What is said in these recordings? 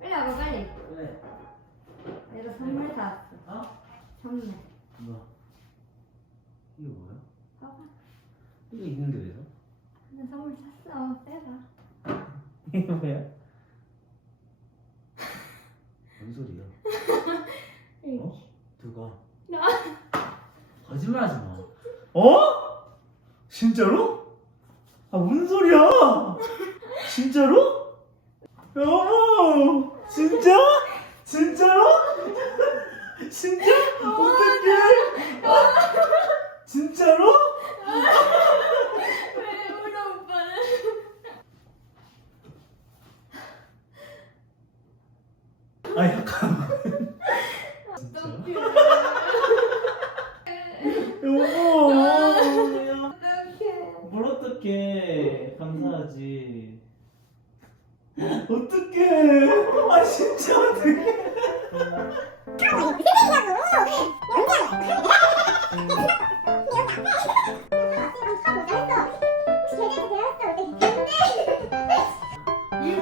빨리 와봐 빨리 왜? 내가 선물 사왔어 어? 선물 뭐? 이게 뭐야? 봐봐 이게 있는데 왜 서? 나 선물 샀어 빼봐 이게 뭐야? 뭔 소리야? 어? 누가? 나 거짓말하지 마. 어? 진짜로? 아 무슨 소리야? 진짜로? 여보, 진짜? 진짜로? 진짜? 어떡해? 진짜로? 왜 울어 오빠는 아 잠깐만. 어떡해. 여보. 어떡해. 뭘 어떡해. 감사하지. 어떡해. 아 진짜 어떡해.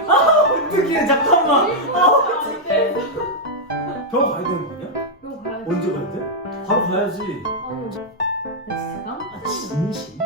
아 어떡해. 잠깐만. 아 언제 가야 돼? 바로 가야지 나 지금? 아 진심